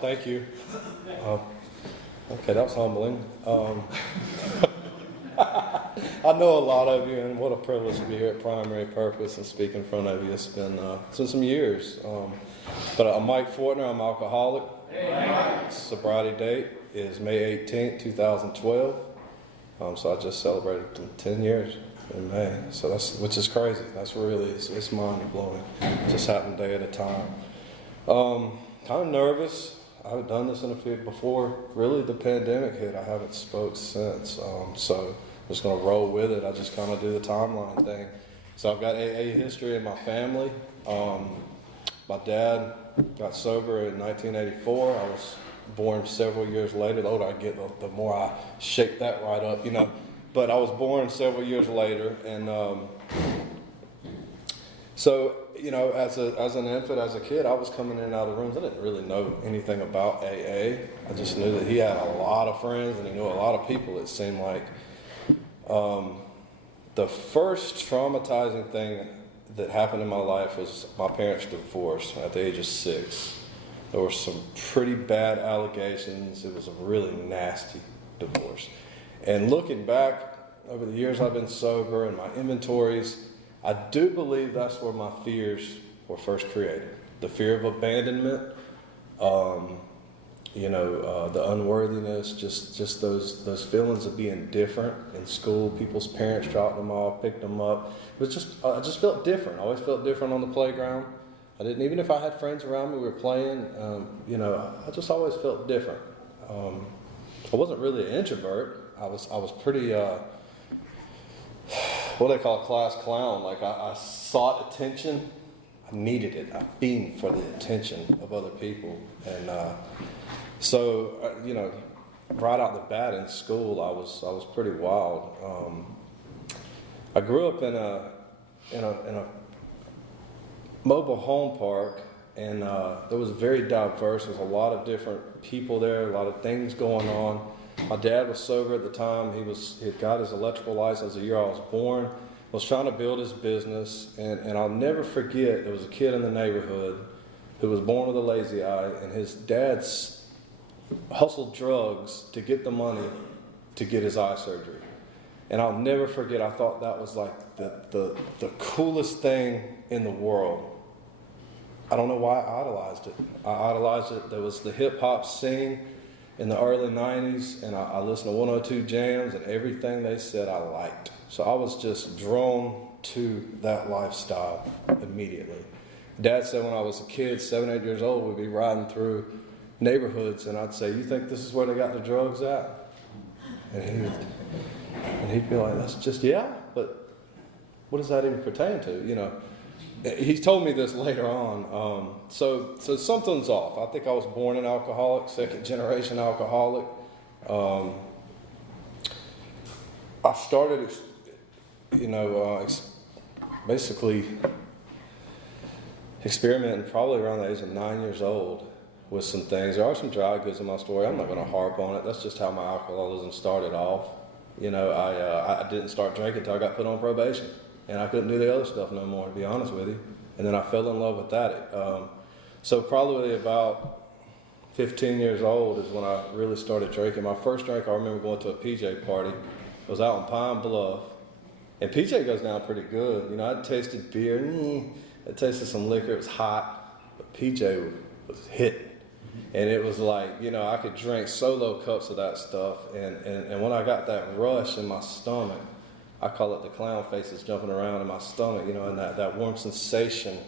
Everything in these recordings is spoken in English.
Thank you. Okay, that was humbling. I know a lot of you, and what a privilege to be here at Primary Purpose and speak in front of you. It's been some years. But I'm Mike Fortner. I'm alcoholic. Sobriety date is May 18th, 2012. So I just celebrated 10 years in May. So which is crazy. That's really, it's mind blowing. Just happened day at a time. Kind of nervous. I haven't done this in a few before. Really, the pandemic hit. I haven't spoke since. So I'm just going to roll with it. I just kind of do the timeline thing. So I've got AA history in my family. My dad got sober in 1984. I was born several years later. The older I get, the more I shake that right up, But I was born several years later, and so as an infant, as a kid, I was coming in and out of rooms. I didn't really know anything about AA. I just knew that he had a lot of friends and he knew a lot of people. It seemed like the first traumatizing thing that happened in my life was my parents' divorce at the age of 6. There were some pretty bad allegations. It was a really nasty divorce. And looking back over the years I've been sober and my inventories, I do believe that's where my fears were first created. The fear of abandonment, the unworthiness, just those feelings of being different in school. People's parents dropped them off, picked them up. It was I just felt different. I always felt different on the playground. I didn't, even if I had friends around me, we were playing, I just always felt different. I wasn't really an introvert. I was pretty, what they call a class clown. Like I sought attention. I needed it. I fiended for the attention of other people. And right out the bat in school, I was pretty wild. I grew up in a mobile home park, and there was very diverse. There was a lot of different people there, a lot of things going on. My dad was sober at the time. He had got his electrical license the year I was born. Was trying to build his business, and I'll never forget, there was a kid in the neighborhood who was born with a lazy eye, and his dad hustled drugs to get the money to get his eye surgery. And I'll never forget, I thought that was like the coolest thing in the world. I don't know why I idolized it. I idolized it. There was the hip-hop scene in the early 90s, and I listened to 102 Jams, and everything they said I liked. So I was just drawn to that lifestyle immediately. Dad said when I was a kid, 7, 8 years old, we'd be riding through neighborhoods, and I'd say, "You think this is where they got the drugs at?" And he'd be like, "That's just, yeah, but what does that even pertain to?" He told me this later on. So something's off. I think I was born an alcoholic, second generation alcoholic. I started, basically experimenting probably around the age of 9 years old with some things. There are some dry goods in my story. I'm not going to harp on it. That's just how my alcoholism started off. I didn't start drinking until I got put on probation. And I couldn't do the other stuff no more, to be honest with you. And then I fell in love with that. So probably about 15 years old is when I really started drinking. My first drink, I remember going to a PJ party. It was out in Pine Bluff. And PJ goes down pretty good. I tasted beer. I tasted some liquor. It was hot. But PJ was hitting. And it was like, I could drink solo cups of that stuff. And when I got that rush in my stomach, I call it the clown faces jumping around in my stomach, and that warm sensation,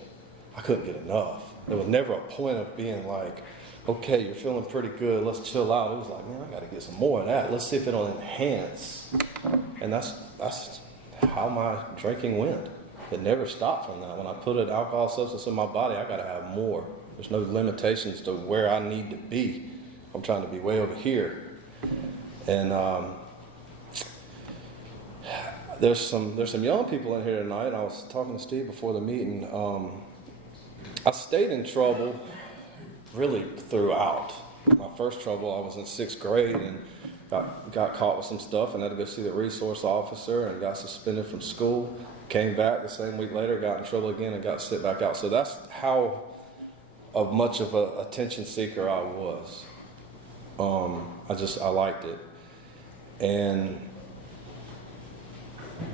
I couldn't get enough. There was never a point of being like, okay, you're feeling pretty good, let's chill out. It was like, man, I got to get some more of that. Let's see if it'll enhance. And that's how my drinking went. It never stopped from that. When I put an alcohol substance in my body, I got to have more. There's no limitations to where I need to be. I'm trying to be way over here. And there's some young people in here tonight. I was talking to Steve before the meeting. I stayed in trouble really throughout. My first trouble, I was in 6th grade and got caught with some stuff and had to go see the resource officer and got suspended from school. Came back the same week later, got in trouble again and got sent back out. So that's how of much of a attention seeker I was. I liked it. And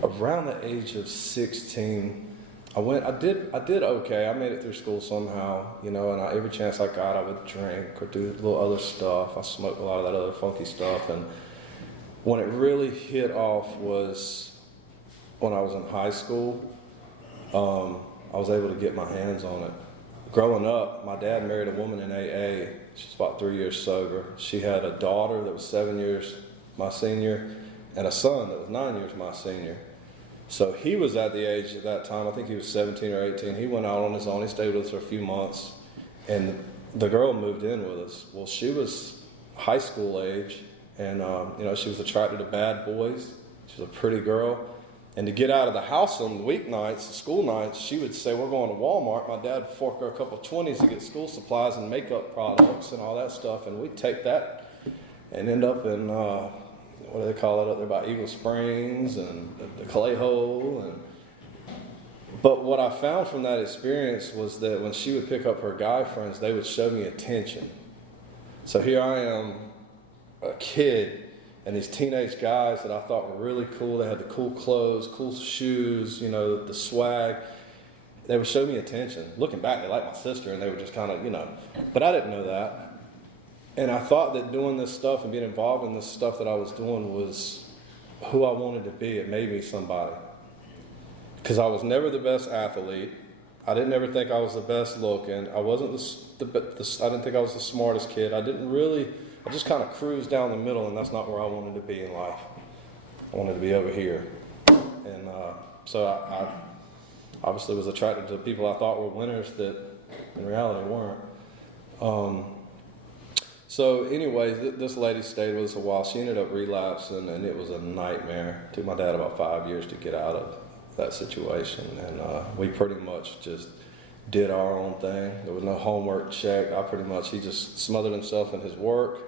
around the age of 16, I did okay. I made it through school somehow, and every chance I got, I would drink or do a little other stuff. I smoked a lot of that other funky stuff. And when it really hit off was when I was in high school. I was able to get my hands on it. Growing up, my dad married a woman in AA. She's about 3 years sober. She had a daughter that was 7 years my senior and a son that was 9 years my senior. So he was at the age at that time, I think he was 17 or 18. He went out on his own. He stayed with us for a few months. And the girl moved in with us. Well, she was high school age. And, she was attracted to bad boys. She was a pretty girl. And to get out of the house on the weeknights, school nights, she would say, we're going to Walmart. My dad would fork her a couple of 20s to get school supplies and makeup products and all that stuff. And we'd take that and end up in, what do they call it up there by Eagle Springs and the Clay Hole. But what I found from that experience was that when she would pick up her guy friends, they would show me attention. So here I am, a kid, and these teenage guys that I thought were really cool. They had the cool clothes, cool shoes, the swag. They would show me attention. Looking back, they liked my sister, and they were just kind of, But I didn't know that. And I thought that doing this stuff and being involved in this stuff that I was doing was who I wanted to be. It made me somebody. Because I was never the best athlete. I didn't ever think I was the best looking. I wasn't I didn't think I was the smartest kid. I just kind of cruised down the middle, and that's not where I wanted to be in life. I wanted to be over here. And so I obviously was attracted to people I thought were winners that in reality weren't. So anyway, this lady stayed with us a while. She ended up relapsing, and it was a nightmare. It took my dad about 5 years to get out of that situation. And we pretty much just did our own thing. There was no homework checked. He just smothered himself in his work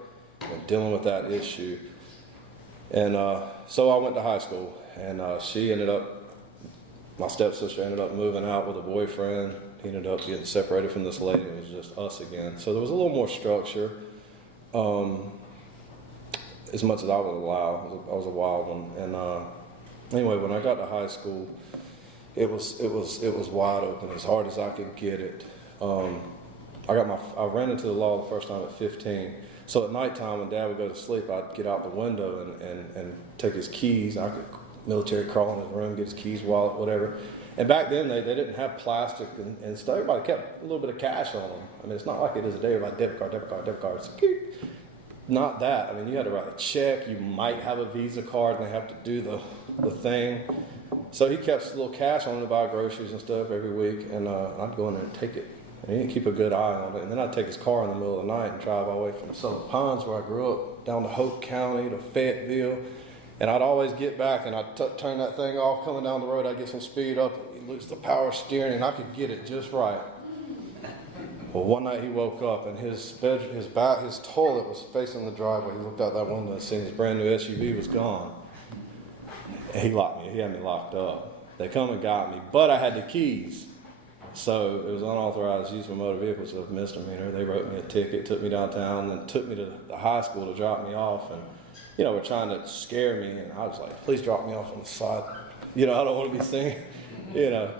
and dealing with that issue. And so I went to high school, and my stepsister ended up moving out with a boyfriend. He ended up getting separated from this lady. It was just us again. So there was a little more structure, as much as I would allow. I was a wild one. And anyway, when I got to high school, it was wide open, as hard as I could get it. I ran into the law the first time at 15. So at nighttime, when Dad would go to sleep, I'd get out the window and take his keys. I could military crawl in his room, get his keys, wallet, whatever. And back then, they didn't have plastic and stuff. Everybody kept a little bit of cash on them. I mean, it's not like it is today. Everybody debit card. It's not that. I mean, you had to write a check. You might have a Visa card, and they have to do the thing. So he kept a little cash on him to buy groceries and stuff every week, and I'd go in there and take it. And he didn't keep a good eye on it. And then I'd take his car in the middle of the night and drive all the way from Southern Pines, where I grew up, down to Hope County to Fayetteville. And I'd always get back, and I'd turn that thing off coming down the road. I'd get some speed up, and lose the power steering, and I could get it just right. Well, one night he woke up, and his toilet was facing the driveway. He looked out that window and seen his brand new SUV was gone. And he locked me. He had me locked up. They come and got me, but I had the keys. So it was unauthorized use of motor vehicles, so it was a misdemeanor. They wrote me a ticket, took me downtown, and took me to the high school to drop me off. And, were trying to scare me. And I was like, please drop me off on the side. I don't want to be seen. That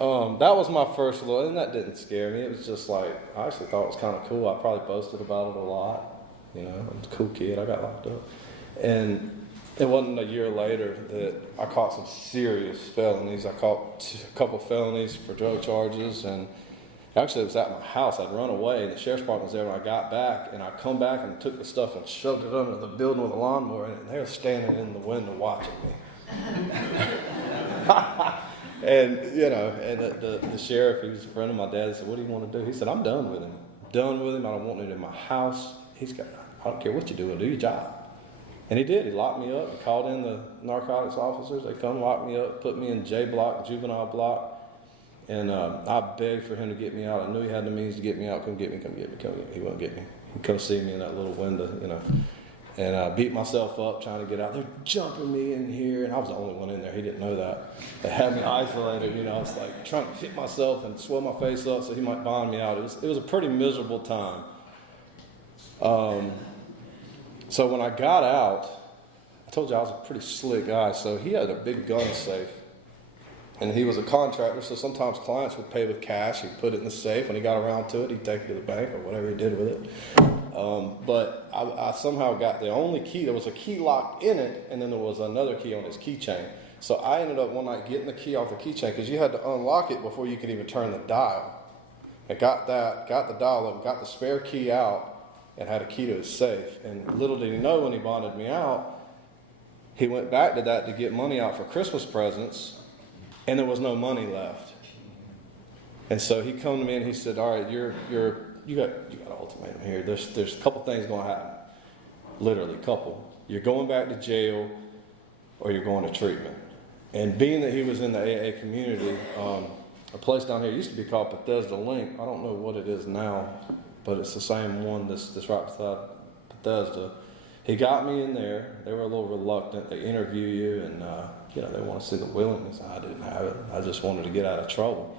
was my first little, and that didn't scare me. It was just like, I actually thought it was kind of cool. I probably boasted about it a lot. I was a cool kid. I got locked up. And it wasn't a year later that I caught some serious felonies. I caught a couple felonies for drug charges, and actually it was at my house. I'd run away, and the sheriff's department was there when I got back, and I come back and took the stuff and shoved it under the building with a lawnmower in it, and they were standing in the window watching me. And, the sheriff, he was a friend of my dad, said, what do you want to do? He said, I'm done with him. I don't want him in my house. I don't care what you're doing, do your job. And he did. He locked me up. He called in the narcotics officers. They come lock me up, put me in J block, juvenile block. And I begged for him to get me out. I knew he had the means to get me out. Come get me. He wouldn't get me. He'd come see me in that little window, And I beat myself up trying to get out. They're jumping me in here, and I was the only one in there. He didn't know that. They had me isolated, you know. It's like trying to hit myself and swell my face up so he might bond me out. It was a pretty miserable time. So when I got out, I told you I was a pretty slick guy. So he had a big gun safe, and he was a contractor. So sometimes clients would pay with cash. He'd put it in the safe. When he got around to it, he'd take it to the bank or whatever he did with it. But I somehow got the only key. There was a key lock in it, and then there was another key on his keychain. So I ended up one night getting the key off the keychain because you had to unlock it before you could even turn the dial. I got the dial up, got the spare key out, and had a key to his safe. And little did he know, when he bonded me out, he went back to that to get money out for Christmas presents, and there was no money left. And so he come to me and he said, "All right, you got an ultimatum here. There's a couple things going to happen. Literally, couple. You're going back to jail, or you're going to treatment." And being that he was in the AA community, a place down here used to be called Bethesda Link. I don't know what it is now, but it's the same one that's right beside Bethesda. He got me in there. They were a little reluctant. They interview you, and they want to see the willingness. I didn't have it. I just wanted to get out of trouble.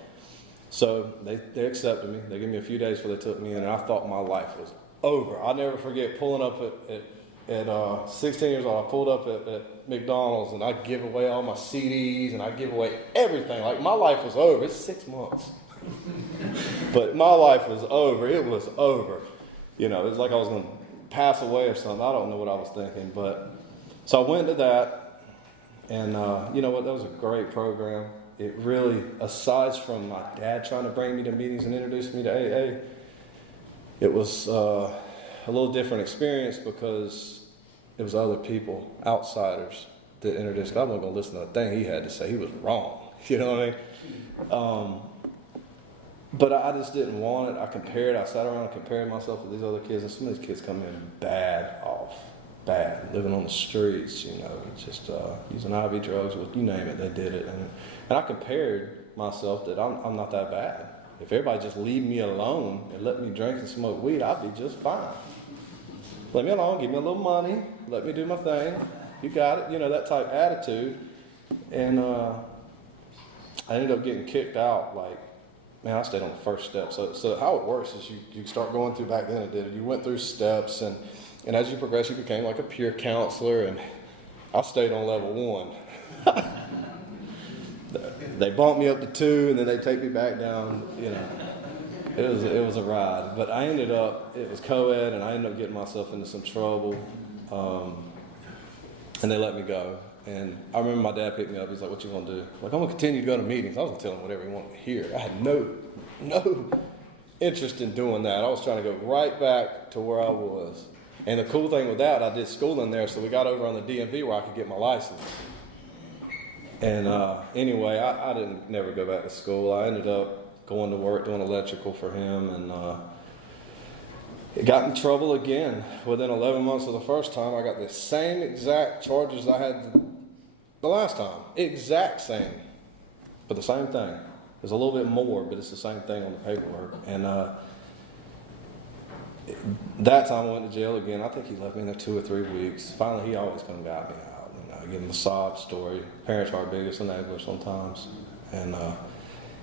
So they accepted me. They gave me a few days before they took me in, and I thought my life was over. I'll never forget pulling up at 16 years old. I pulled up at McDonald's, and I give away all my CDs, and I give away everything. Like, my life was over. It's 6 months. But my life was over. It was over. It was like I was going to pass away or something. I don't know what I was thinking. But so I went to that, and you know what? That was a great program. It really, aside from my dad trying to bring me to meetings and introduce me to AA, it was a little different experience because it was other people, outsiders, that introduced. I wasn't going to listen to a thing he had to say. He was wrong. You know what I mean? But I just didn't want it. I compared. I sat around and compared myself with these other kids, and some of these kids come in bad, living on the streets, just using IV drugs, you name it, they did it. And I compared myself that I'm not that bad. If everybody just leave me alone and let me drink and smoke weed, I'd be just fine. Let me alone, give me a little money, let me do my thing. You got it, that type attitude. And I ended up getting kicked out. I stayed on the first step. So how it works is you start going through, back then it did, you went through steps, and as you progress, you became like a peer counselor, and I stayed on level 1. They bumped me up to 2, and then they take me back down. It was a ride. But I ended up, it was co-ed, and I ended up getting myself into some trouble, and they let me go. And I remember my dad picked me up. He's like, "What you gonna do?" I'm gonna continue to go to meetings. I was gonna tell him whatever he wanted to hear. I had no interest in doing that. I was trying to go right back to where I was. And the cool thing with that, I did school in there, so we got over on the DMV where I could get my license. And anyway, I didn't never go back to school. I ended up going to work doing electrical for him, and it got in trouble again. Within 11 months of the first time, I got the same exact charges I had the last time. Exact same. But the same thing. There's a little bit more, but it's the same thing on the paperwork. And that time I went to jail again. I think he left me in there 2 or 3 weeks. Finally, he always come and got me out. I give him a sob story. Parents are our biggest enabler sometimes. And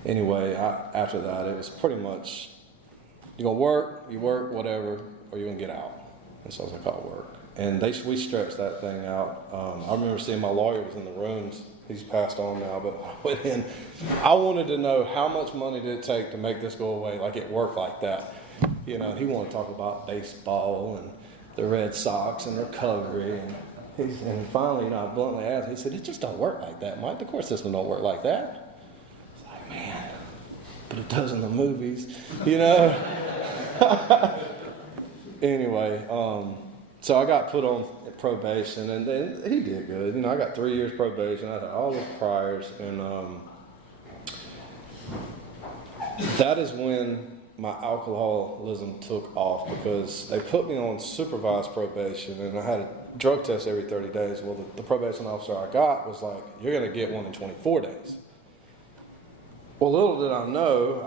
anyway, after that, it was pretty much, you're going to work, you work, whatever, or you're going to get out. And so I was like, I'll work. And we stretched that thing out. I remember seeing my lawyer was in the rooms. He's passed on now, but I went in. I wanted to know how much money did it take to make this go away, like it worked like that. He wanted to talk about baseball and the Red Sox and recovery. And finally, I bluntly asked, he said, "It just don't work like that, Mike. The court system don't work like that." It's like, man, but it does in the movies, Anyway, so I got put on probation, and then he did good. I got 3 years probation. I had all those priors, and that is when my alcoholism took off, because they put me on supervised probation, and I had a drug test every 30 days. Well, the probation officer I got was like, "You're going to get one in 24 days. Well, little did I know,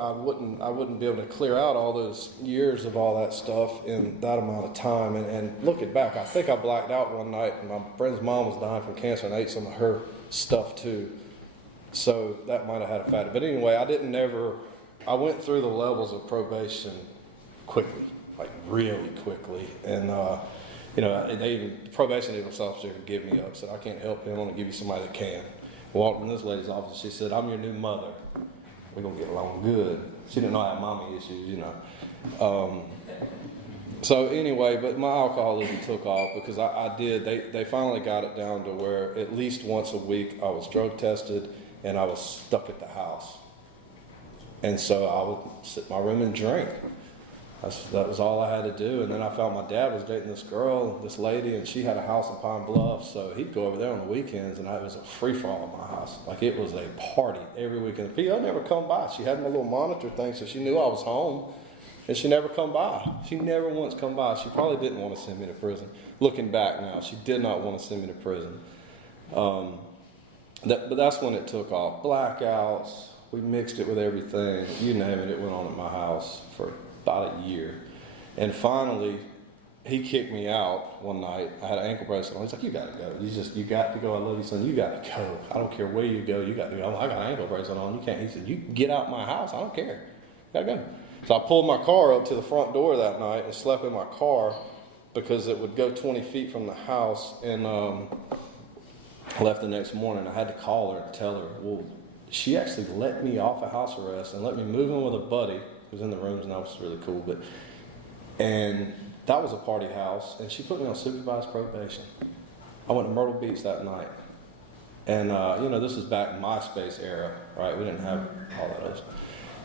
I wouldn't be able to clear out all those years of all that stuff in that amount of time. And looking back, I think I blacked out one night, and my friend's mom was dying from cancer, and I ate some of her stuff too. So that might have had a factor. But anyway, I went through the levels of probation quickly, like really quickly. And, the probation officer could give me up, said, I can't help you, I'm going to give you somebody that can. Walked in this lady's office, she said, I'm your new mother. We're going to get along good. She didn't know I had mommy issues, So anyway, but my alcoholism took off because I did. They finally got it down to where at least once a week I was drug tested and I was stuck at the house. And so I would sit in my room and drink. That was all I had to do. And then I found my dad was dating this girl, this lady, and she had a house in Pine Bluff. So he'd go over there on the weekends, and it was a free-for-all at my house. Like it was a party every weekend. People never come by. She had my little monitor thing, so she knew I was home. And she never come by. She never once come by. She probably didn't want to send me to prison. Looking back now, she did not want to send me to prison. But that's when it took off. Blackouts. We mixed it with everything. You name it, it went on at my house for about a year. And finally, he kicked me out one night. I had an ankle bracelet on. He's like, you got to go. You got to go. I love you, son. You got to go. I don't care where you go. You got to go. I got an ankle bracelet on. You can't. He said, you can get out my house. I don't care. You got to go. So I pulled my car up to the front door that night and slept in my car because it would go 20 feet from the house, and left the next morning. I had to call her and tell her, well, she actually let me off of house arrest and let me move in with a buddy who was in the rooms, and that was really cool. And that was a party house, and she put me on supervised probation. I went to Myrtle Beach that night. And, this is back in MySpace era, right? We didn't have all that other stuff.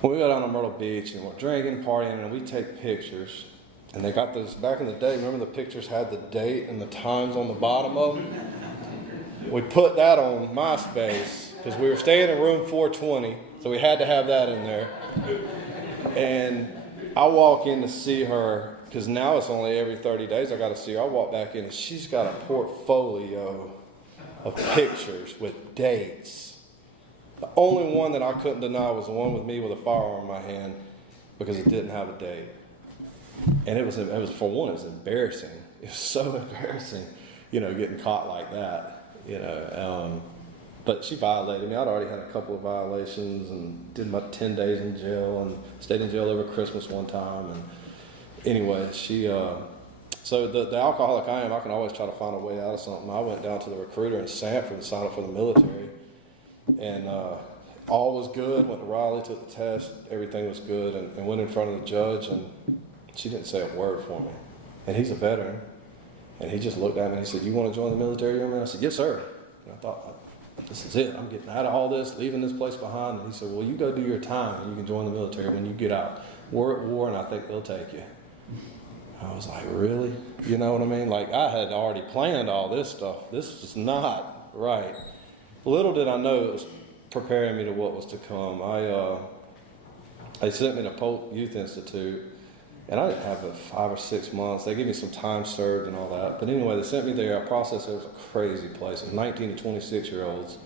When we go down to Myrtle Beach and we're drinking, partying, and we take pictures. And they got those, back in the day, remember the pictures had the date and the times on the bottom of them? We put that on MySpace because we were staying in room 420, so we had to have that in there. And I walk in to see her, because now it's only every 30 days I got to see her. I walk back in and she's got a portfolio of pictures with dates. The only one that I couldn't deny was the one with me with a firearm in my hand because it didn't have a date. And it was for one, it was embarrassing. It was so embarrassing, getting caught like that, But she violated me. I'd already had a couple of violations and did my 10 days in jail and stayed in jail over Christmas one time. And anyway, so the alcoholic I am, I can always try to find a way out of something. I went down to the recruiter in Sanford to sign up for the military. And all was good. Went to Raleigh, took the test. Everything was good. And went in front of the judge, and she didn't say a word for me. And he's a veteran. And he just looked at me and he said, you want to join the military? And I said, yes, sir. And I thought, this is it. I'm getting out of all this, leaving this place behind. And he said, well, you go do your time and you can join the military when you get out. We're at war, and I think they'll take you. I was like, really? You know what I mean? Like, I had already planned all this stuff. This was not right. Little did I know it was preparing me to what was to come. They sent me to Polk Youth Institute, and I didn't have it 5 or 6 months. They gave me some time served and all that. But anyway, they sent me there. I processed it. It was a crazy place. It was 19 to 26-year-olds.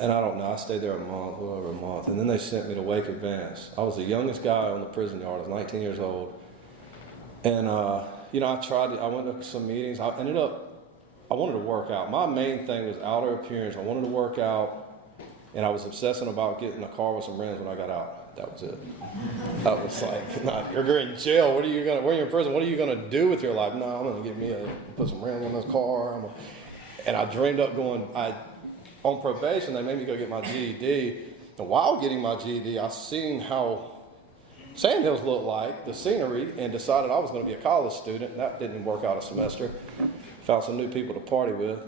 And I don't know, I stayed there a month, a little over a month. And then they sent me to Wake Advance. I was the youngest guy on the prison yard. I was 19 years old. And, I went to some meetings. I wanted to work out. My main thing was outer appearance. I wanted to work out, and I was obsessing about getting a car with some rims when I got out. That was it. That was like, you're in jail. When you're in prison, what are you going to do with your life? No, I'm going to put some rims on this car. And I dreamed up on probation, they made me go get my GED. And while getting my GED, I seen how Sandhills looked like, the scenery, and decided I was going to be a college student. That didn't work out a semester. Found some new people to party with.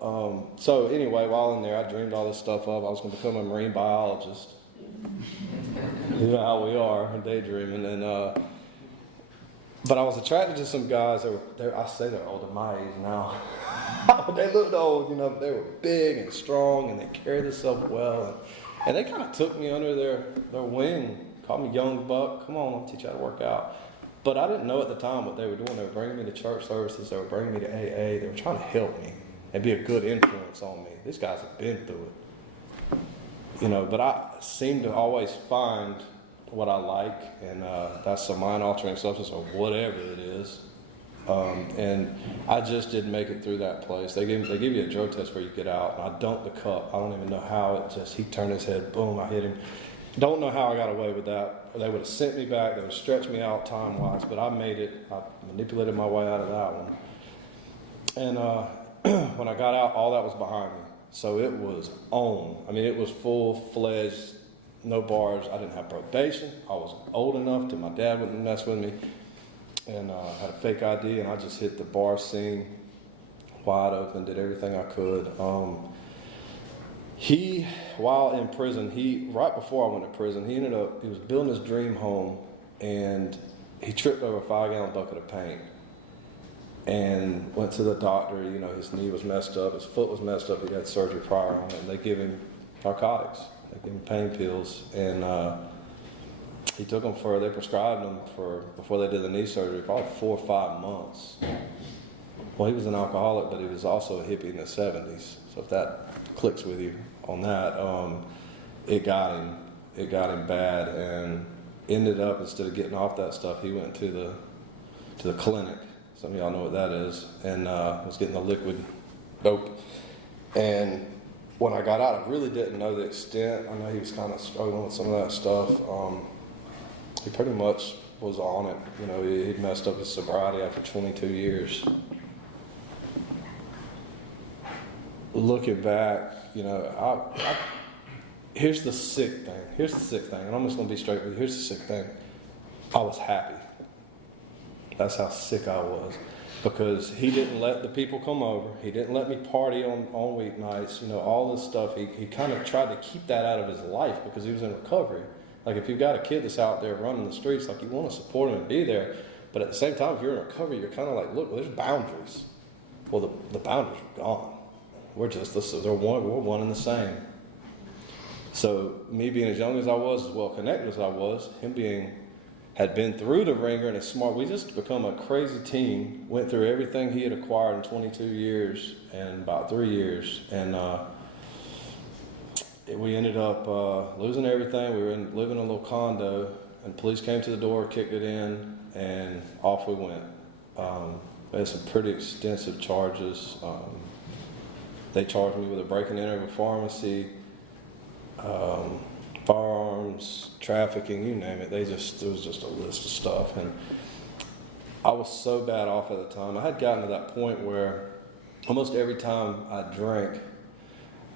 So anyway, while in there, I dreamed all this stuff up. I was going to become a marine biologist. You know how we are, daydreaming. But I was attracted to some guys I say they're older my age now. They looked old, but they were big and strong, and they carried themselves well. And they kind of took me under their wing, called me young buck. Come on, I'll teach you how to work out. But I didn't know at the time what they were doing. They were bringing me to church services. They were bringing me to AA. They were trying to help me and be a good influence on me. These guys have been through it. but I seem to always find what I like, and that's a mind-altering substance or whatever it is. And I just didn't make it through that place. They give you a drug test before you get out, and I dumped the cup. I don't even know how he turned his head, boom, I hit him. Don't know how I got away with that. They would have sent me back, they would have stretched me out time-wise, but I made it. I manipulated my way out of that one. And when I got out, all that was behind me. So it was on. I mean, it was full-fledged, no bars. I didn't have probation. I was old enough that my dad wouldn't mess with me. And had a fake ID, and I just hit the bar scene wide open, did everything I could. While in prison, right before I went to prison, he was building his dream home, and he tripped over a 5-gallon bucket of paint and went to the doctor. His knee was messed up, his foot was messed up, he had surgery prior on it, and they give him narcotics, they give him pain pills, and he took them they prescribed them before they did the knee surgery, probably 4 or 5 months. Well, he was an alcoholic, but he was also a hippie in the 70s. So if that clicks with you on that, it got him bad, and ended up, instead of getting off that stuff, he went to the clinic. Some of y'all know what that is, and was getting the liquid dope. And when I got out, I really didn't know the extent. I know he was kind of struggling with some of that stuff. He pretty much was on it. He messed up his sobriety after 22 years. Looking back, here's the sick thing, and I'm just going to be straight with you. Here's the sick thing. I was happy. That's how sick I was. Because he didn't let the people come over. He didn't let me party on weeknights. All this stuff. He kind of tried to keep that out of his life because he was in recovery. Like, if you've got a kid that's out there running the streets, like, you want to support him and be there. But at the same time, if you're in recovery, you're kind of like, look, there's boundaries. Well, the boundaries are gone. We're one and the same. So me being as young as I was, as well connected as I was, had been through the ringer and is smart. We just become a crazy team. Went through everything he had acquired in 22 years and about 3 years, and we ended up losing everything. We were living in a little condo, and police came to the door, kicked it in, and off we went. We had some pretty extensive charges. They charged me with a break and enter of a pharmacy, firearms, trafficking, you name it. It was just a list of stuff, and I was so bad off at the time. I had gotten to that point where almost every time I drank,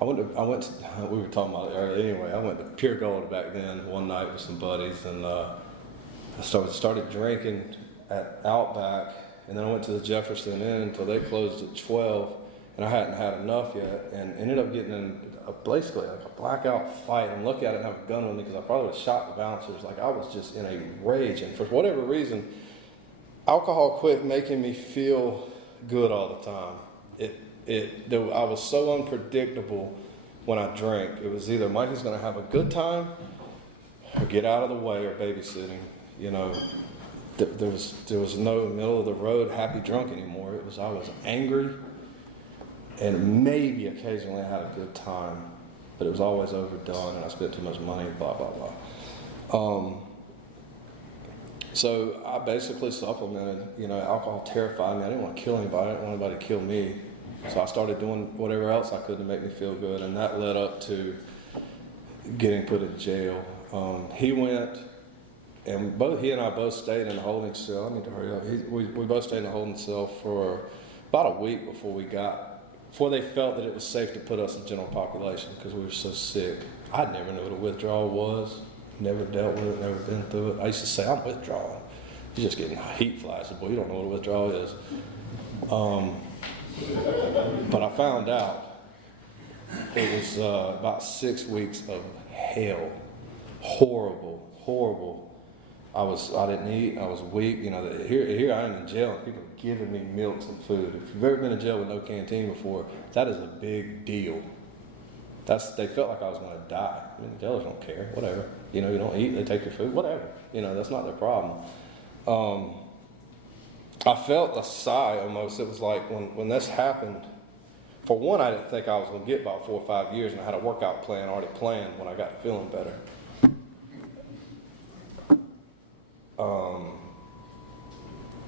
we were talking about it earlier anyway, I went to Pure Gold back then one night with some buddies, and I started drinking at Outback, and then I went to the Jefferson Inn until they closed at 12, and I hadn't had enough yet, and ended up getting in basically like a blackout fight. I'm lucky I didn't have a gun with me because I probably would have shot the bouncers. Like, I was just in a rage, and for whatever reason, alcohol quit making me feel good all the time. I was so unpredictable when I drank. It was either Mikey's going to have a good time or get out of the way or babysitting. There was no middle of the road happy drunk anymore. I was angry, and maybe occasionally I had a good time, but it was always overdone, and I spent too much money, blah, blah, blah. So I basically supplemented. Alcohol terrified me. I didn't want to kill anybody. I didn't want anybody to kill me. So I started doing whatever else I could to make me feel good, and that led up to getting put in jail. He went, and he and I both stayed in a holding cell. I need to hurry up. We both stayed in a holding cell for about a week before they felt that it was safe to put us in general population because we were so sick. I never knew what a withdrawal was. Never dealt with it, never been through it. I used to say, I'm withdrawing. You're just getting heat flashes. Boy, you don't know what a withdrawal is. But I found out it was about 6 weeks of hell. Horrible. I didn't eat. I was weak. Here I am in jail, and people are giving me milks and food. If you've ever been in jail with no canteen before, that is a big deal. They felt like I was going to die. Jailers don't care. Whatever. You don't eat. They take your food. Whatever. That's not their problem. I felt a sigh almost. It was like when this happened, For one, I didn't think I was going to get about 4 or 5 years, and I had a workout plan already planned when I got feeling better.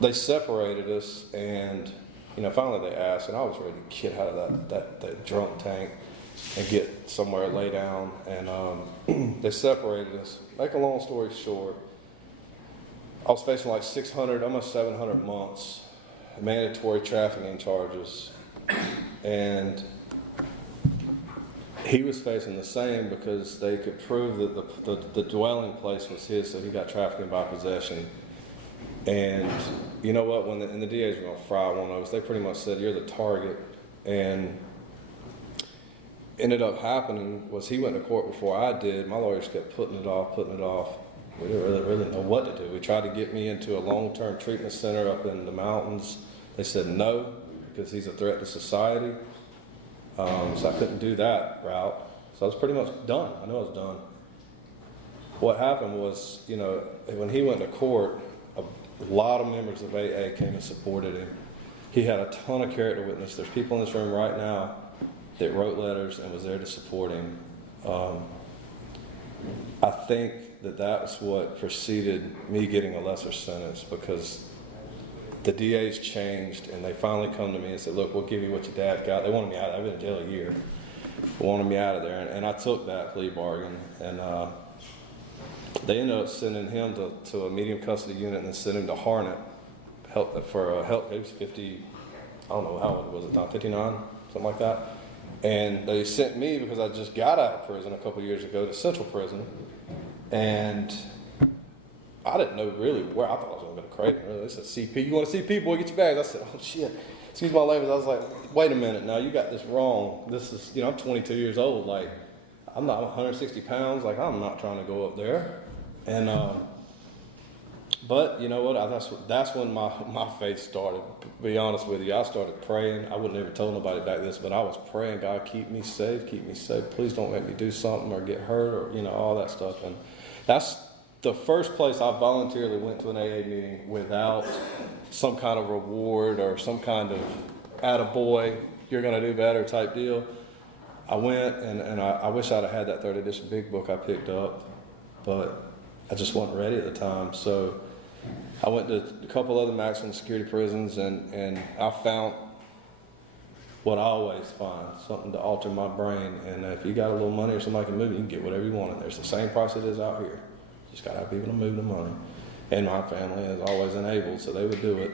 They separated us, and finally they asked, and I was ready to get out of that drunk tank and get somewhere to lay down. And they separated us. Make a long story short, I was facing like 600, almost 700 months, mandatory trafficking charges, and he was facing the same because they could prove that the dwelling place was his, so he got trafficking by possession. And you know what? And the DAs were going to fry one of us. They pretty much said, "You're the target." And ended up happening was he went to court before I did. My lawyers kept putting it off. We didn't really know what to do. We tried to get me into a long-term treatment center up in the mountains. They said no, because he's a threat to society. So I couldn't do that route. So I was pretty much done. I knew I was done. What happened was, when he went to court, a lot of members of AA came and supported him. He had a ton of character witness. There's people in this room right now that wrote letters and was there to support him. I think that's what preceded me getting a lesser sentence, because the DAs changed and they finally come to me and said, "Look, we'll give you what your dad got." They wanted me out. I've been in jail a year. They wanted me out of there, and I took that plea bargain. And they ended up sending him to a medium custody unit and then sent him to Harnett for help. He was 50, I don't know how old was it, now 59, something like that. And they sent me, because I just got out of prison a couple years ago, to Central Prison. And I didn't know really where. I thought I was going to go to Creighton. Really. They said, "CP, you want to CP, boy, get your bags." I said, "Oh, shit." Excuse my language. I was like, "Wait a minute, now you got this wrong. This is, I'm 22 years old. Like, I'm not 160 pounds. Like, I'm not trying to go up there." And, but you know what? That's when my faith started. To be honest with you, I started praying. I wouldn't ever told nobody back this, but I was praying, "God, keep me safe, keep me safe. Please don't make me do something or get hurt," or, all that stuff. And that's the first place I voluntarily went to an AA meeting without some kind of reward or some kind of "attaboy, you're going to do better" type deal. I went, and I wish I'd have had that 3rd edition big book I picked up, but I just wasn't ready at the time. So I went to a couple other maximum security prisons, and I found what I always find, something to alter my brain. And if you got a little money or somebody can move it, you can get whatever you want in there. It's the same price it is out here. Just got to have people to move the money. And my family is always enabled, so they would do it.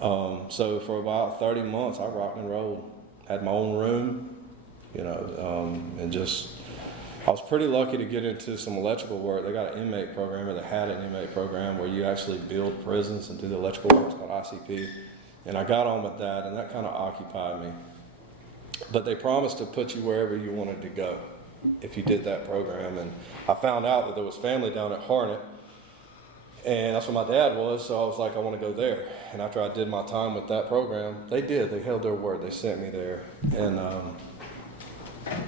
So for about 30 months, I rocked and rolled. Had my own room, and just, I was pretty lucky to get into some electrical work. They got an inmate program, or they had an inmate program, where you actually build prisons and do the electrical work. It's called ICP. And I got on with that, and that kind of occupied me. But they promised to put you wherever you wanted to go if you did that program. And I found out that there was family down at Harnett, and that's where my dad was, so I was like, I want to go there. And after I did my time with that program, they held their word. They sent me there. And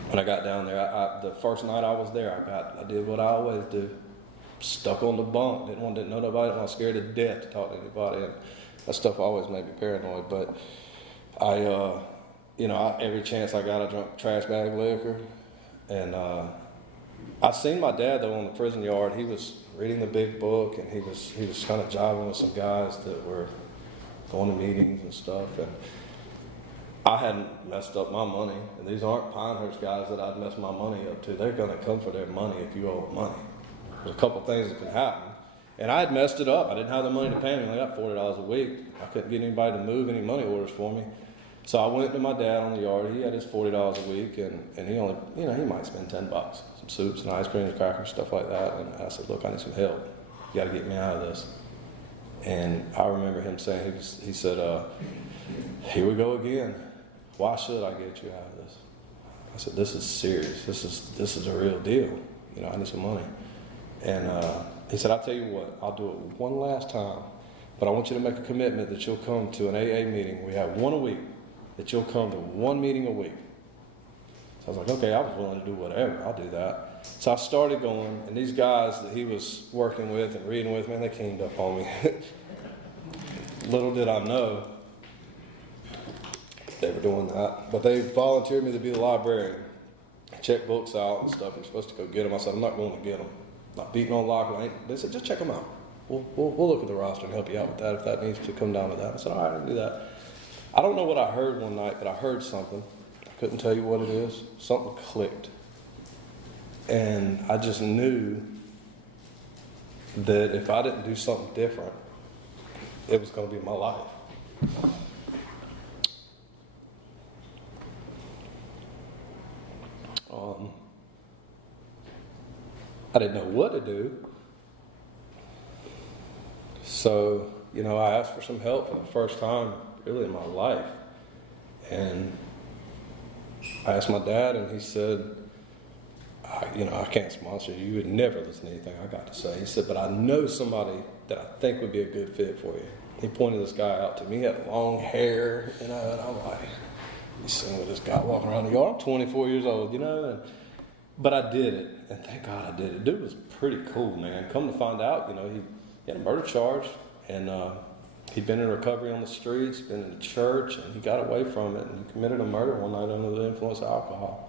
when I got down there, the first night I was there, I did what I always do. Stuck on the bunk. Didn't know nobody. I was scared to death to talk to anybody. And that stuff always made me paranoid. But every chance I got, I drank trash bag liquor. And I seen my dad, though, on the prison yard. He was reading the big book, and he was kind of jiving with some guys that were going to meetings and stuff. And I hadn't messed up my money, and these aren't Pinehurst guys that I'd mess my money up to. They're going to come for their money if you owe them money. There's a couple things that can happen. And I had messed it up. I didn't have the money to pay me. I got $40 a week. I couldn't get anybody to move any money orders for me. So I went to my dad on the yard. He had his $40 a week, and he only, he might spend $10. Some soups and ice cream and crackers, stuff like that. And I said, "Look, I need some help. You got to get me out of this." And I remember him saying, he said, "Here we go again. Why should I get you out of this?" I said, "This is serious. This is a real deal. I need some money." And he said, "I'll tell you what, I'll do it one last time, but I want you to make a commitment that you'll come to an AA meeting. We have one a week, that you'll come to one meeting a week." So I was like, okay, I was willing to do whatever. I'll do that. So I started going, and these guys that he was working with and reading with, man, they cleaned up on me. Little did I know, they were doing that. But they volunteered me to be the librarian. Check books out and stuff. You're supposed to go get them. I said, I'm not going to get them. Not beating on lock. They said, just check them out. We'll look at the roster and help you out with that if that needs to come down to that. I said, all right, I'll do that. I don't know what I heard one night, but I heard something. I couldn't tell you what it is. Something clicked. And I just knew that if I didn't do something different, it was going to be my life. I didn't know what to do. So, I asked for some help for the first time really in my life. And I asked my dad, and he said, I can't sponsor you. You would never listen to anything I got to say. He said, but I know somebody that I think would be a good fit for you. He pointed this guy out to me. He had long hair, and I'm like, you sitting with this guy walking around the yard. I'm 24 years old, but I did it, and thank God I did it. Dude was pretty cool, man. Come to find out, he had a murder charge, and he'd been in recovery on the streets, been in the church, and he got away from it, and he committed a murder one night under the influence of alcohol.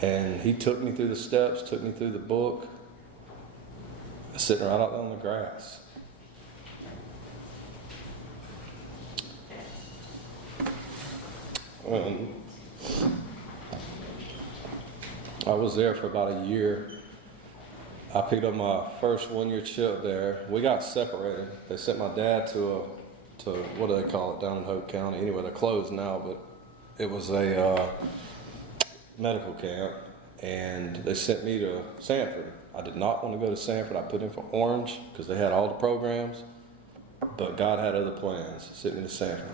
And he took me through the steps, took me through the book, sitting right out there on the grass. I was there for about a year. I picked up my first one-year chip there. We got separated. They sent my dad to what do they call it down in Hope County? Anyway, they're closed now, but it was a medical camp, and they sent me to Sanford. I did not want to go to Sanford. I put in for Orange because they had all the programs, but God had other plans. Sent me to Sanford.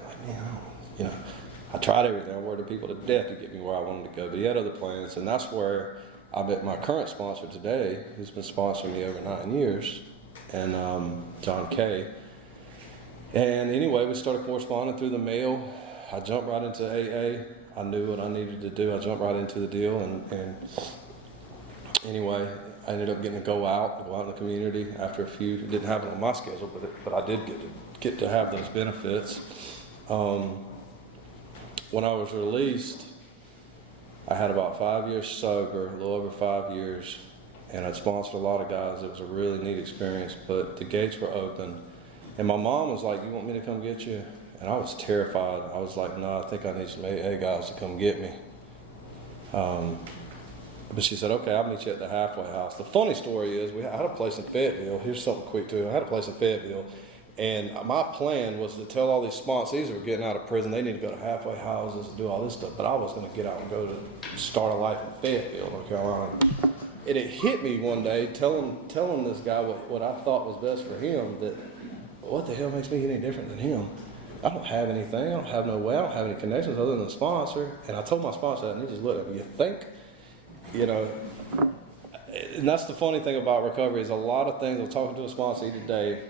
I'm like, I tried everything. I worried people to death to get me where I wanted to go, but he had other plans, and that's where I met my current sponsor today, who's been sponsoring me over 9 years, and John Kay. And anyway, we started corresponding through the mail. I jumped right into AA. I knew what I needed to do. I jumped right into the deal, and anyway, I ended up getting to go out in the community after a few. It didn't happen on my schedule, but I did get to have those benefits. When I was released, I had about 5 years sober, a little over 5 years, and I'd sponsored a lot of guys. It was a really neat experience, but the gates were open. And my mom was like, you want me to come get you? And I was terrified. I was like, no, I think I need some AA guys to come get me. But she said, okay, I'll meet you at the halfway house. The funny story is, I had a place in Fayetteville. Here's something quick too. I had a place in Fayetteville. And my plan was to tell all these sponsees who were getting out of prison, they need to go to halfway houses and do all this stuff. But I was going to get out and go to start a life in Fayetteville, North Carolina. And it hit me one day telling this guy what I thought was best for him, that what the hell makes me any different than him? I don't have anything. I don't have no way. I don't have any connections other than the sponsor. And I told my sponsor that, and he just looked at me. You think? And that's the funny thing about recovery is a lot of things. I was talking to a sponsor today,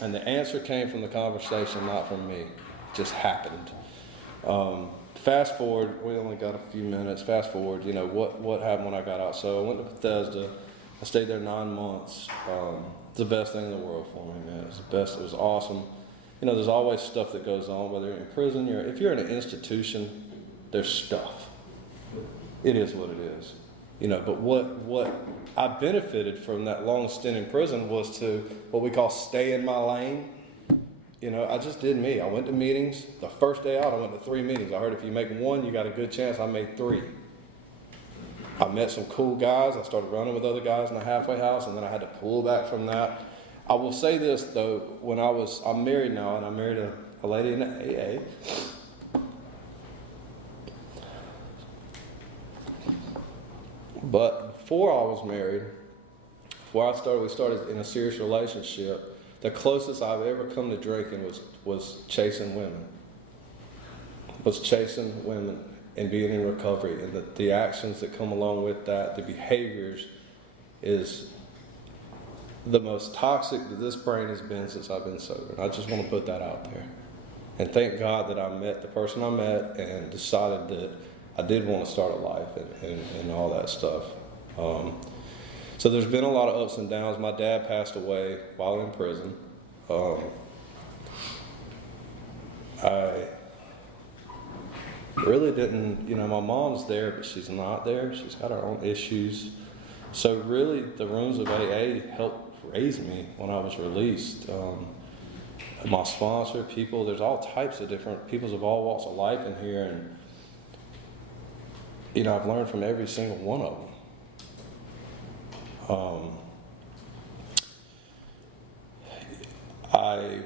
and the answer came from the conversation, not from me. It just happened. Fast forward, we only got a few minutes. Fast forward, what happened when I got out. So I went to Bethesda. I stayed there 9 months. It's the best thing in the world for me, man. It was the best. It was awesome. There's always stuff that goes on, whether you're in prison, if you're in an institution, there's stuff. It is what it is. But what I benefited from that long stint in prison was to what we call stay in my lane. I just did me. I went to meetings. The first day out, I went to 3 meetings. I heard if you make one, you got a good chance. I made 3. I met some cool guys. I started running with other guys in the halfway house, and then I had to pull back from that. I will say this, though. I'm married now, and I married a lady in the AA. But before I was married, we started in a serious relationship. The closest I've ever come to drinking was chasing women. Was chasing women and being in recovery, and the actions that come along with that, the behaviors, is the most toxic that this brain has been since I've been sober. And I just want to put that out there. And thank God that I met the person I met and decided that I did want to start a life and all that stuff. So there's been a lot of ups and downs. My dad passed away while in prison. really didn't, my mom's there, but she's not there. She's got her own issues. So really, the rooms of AA helped raise me when I was released. My sponsor, people, there's all types of different peoples of all walks of life in here, and I've learned from every single one of them. I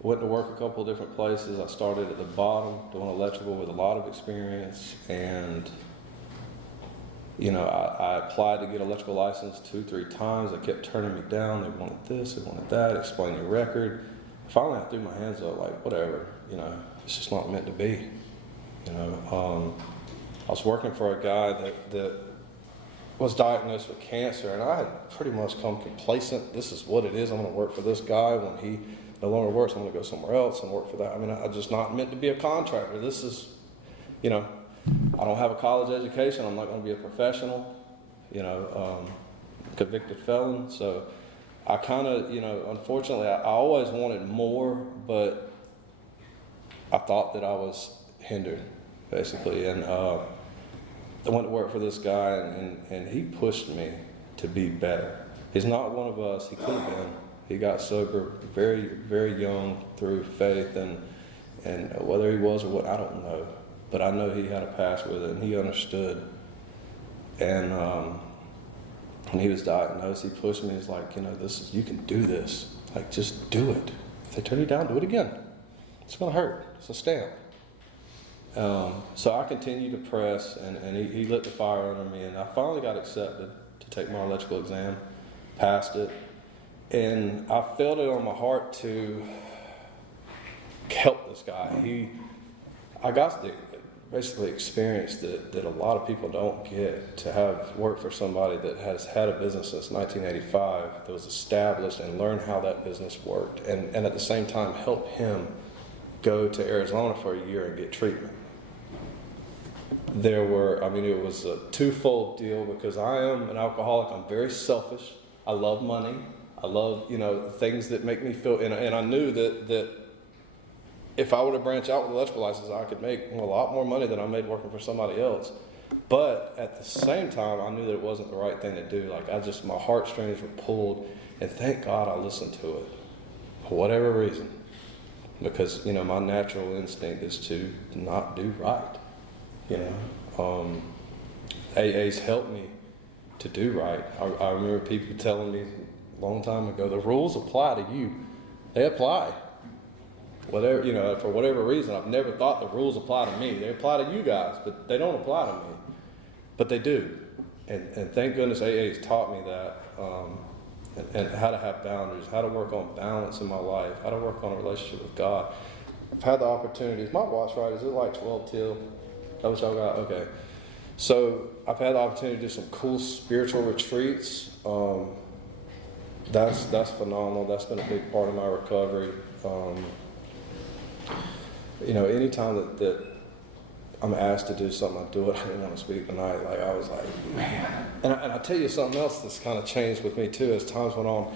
went to work a couple of different places. I started at the bottom doing electrical with a lot of experience, and I applied to get an electrical license 2-3 times. They kept turning me down. They wanted this, they wanted that, explain your record. Finally, I threw my hands up, like, whatever, it's just not meant to be. I was working for a guy that was diagnosed with cancer, and I had pretty much come complacent. This is what it is. I'm going to work for this guy. When he no longer works, I'm going to go somewhere else and work for that. I mean, I'm just not meant to be a contractor. This is, I don't have a college education. I'm not going to be a professional, convicted felon. So I kind of, unfortunately, I always wanted more, but I thought that I was hindered, basically. And I went to work for this guy, and he pushed me to be better. He's not one of us. He could have been. He got sober very, very young through faith, and whether he was or what, I don't know. But I know he had a past with it, and he understood. And when he was diagnosed, he pushed me. He's like, you can do this. Like, just do it. If they turn you down, do it again. It's going to hurt. It's a stamp. So I continued to press, and he lit the fire under me, and I finally got accepted to take my electrical exam, passed it, and I felt it on my heart to help this guy. I got to basically experience that a lot of people don't get, to have worked for somebody that has had a business since 1985, that was established, and learn how that business worked, and at the same time help him go to Arizona for a year and get treatment. It was a twofold deal, because I am an alcoholic. I'm very selfish. I love money. I love, things that make me feel, and I knew that if I were to branch out with electrical license, I could make a lot more money than I made working for somebody else. But at the same time, I knew that it wasn't the right thing to do. Like, my heartstrings were pulled, and thank God I listened to it, for whatever reason. Because, my natural instinct is to not do right. AA's helped me to do right. I remember people telling me a long time ago, the rules apply to you. They apply. Whatever, for whatever reason, I've never thought the rules apply to me. They apply to you guys, but they don't apply to me. But they do. And thank goodness AA's taught me that, and how to have boundaries, how to work on balance in my life, how to work on a relationship with God. I've had the opportunities. My watch, right, is it like 12 till? That what y'all got? Okay. So I've had the opportunity to do some cool spiritual retreats. That's phenomenal. That's been a big part of my recovery. Anytime that I'm asked to do something, I do it. I didn't want to speak tonight. Like, I was like, man. And I'll tell you something else that's kind of changed with me too as times went on.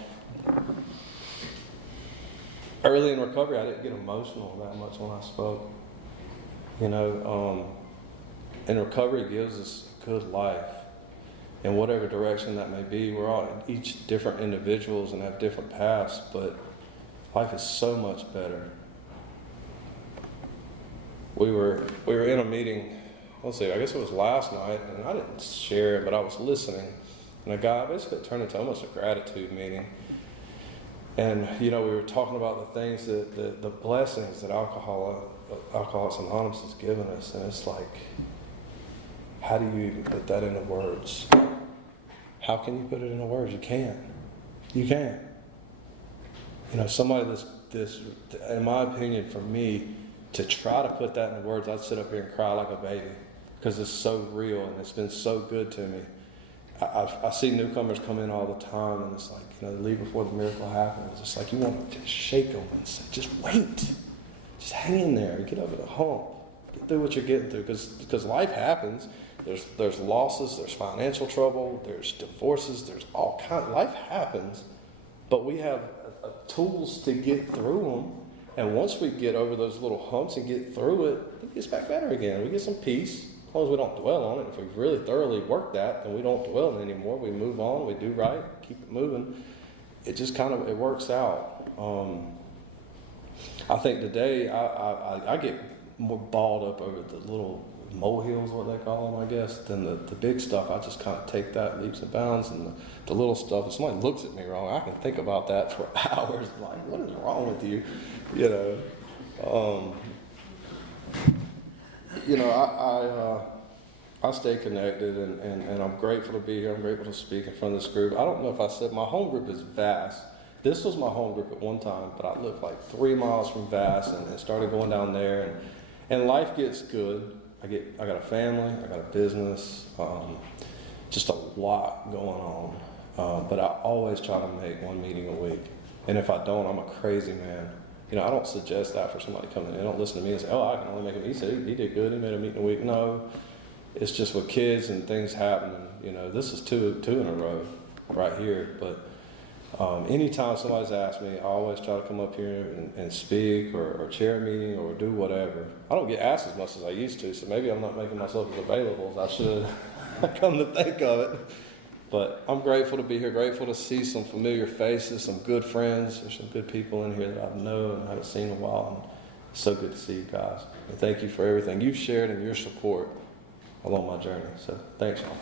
Early in recovery, I didn't get emotional that much when I spoke. And recovery gives us a good life in whatever direction that may be. We're all each different individuals and have different paths, but life is so much better. We were in a meeting, I guess it was last night, and I didn't share it, but I was listening. And a guy basically turned into almost a gratitude meeting. And, we were talking about the things the blessings that Alcoholics Anonymous has given us. And it's like, how do you even put that into words? How can you put it into words? You can't. You can't. Somebody this, in my opinion, for me, to try to put that into words, I'd sit up here and cry like a baby, because it's so real and it's been so good to me. I see newcomers come in all the time, and it's like, they leave before the miracle happens. It's just like you want to just shake them and say, just wait. Just hang in there. Get over the hump. Get through what you're getting through, because life happens. There's losses, there's financial trouble, there's divorces, there's all kinds. Life happens, but we have tools to get through them, And once we get over those little humps and get through it, it gets back better again. We get some peace, as long as we don't dwell on it. If we really thoroughly work that, then we don't dwell on it anymore. We move on, we do right, keep it moving. It just kind of, it works out. I think today I get more balled up over the little molehills, what they call them, I guess, than the big stuff. I just kind of take that leaps and bounds, and the little stuff, if somebody looks at me wrong, I can think about that for hours. Like, what is wrong with you? You know, I stay connected, and I'm grateful to be here. I'm grateful to speak in front of this group. I don't know if I said my home group is Vass. This was my home group at one time, but I lived like 3 miles from Vass and started going down there, and life gets good. I got a family, I got a business, just a lot going on. But I always try to make one meeting a week. And if I don't, I'm a crazy man. You know, I don't suggest that for somebody coming in. They don't listen to me and say, oh, I can only make a meeting. He said he did good, he made a meeting a week. No, it's just with kids and things happening. You know, this is two in a row right here. But anytime somebody's asked me, I always try to come up here and speak or chair a meeting or do whatever. I don't get asked as much as I used to, so maybe I'm not making myself as available as I should. Come to think of it. But I'm grateful to be here, grateful to see some familiar faces, some good friends. There's some good people in here that I know and haven't seen in a while. And it's so good to see you guys. And thank you for everything you've shared and your support along my journey. So thanks, y'all.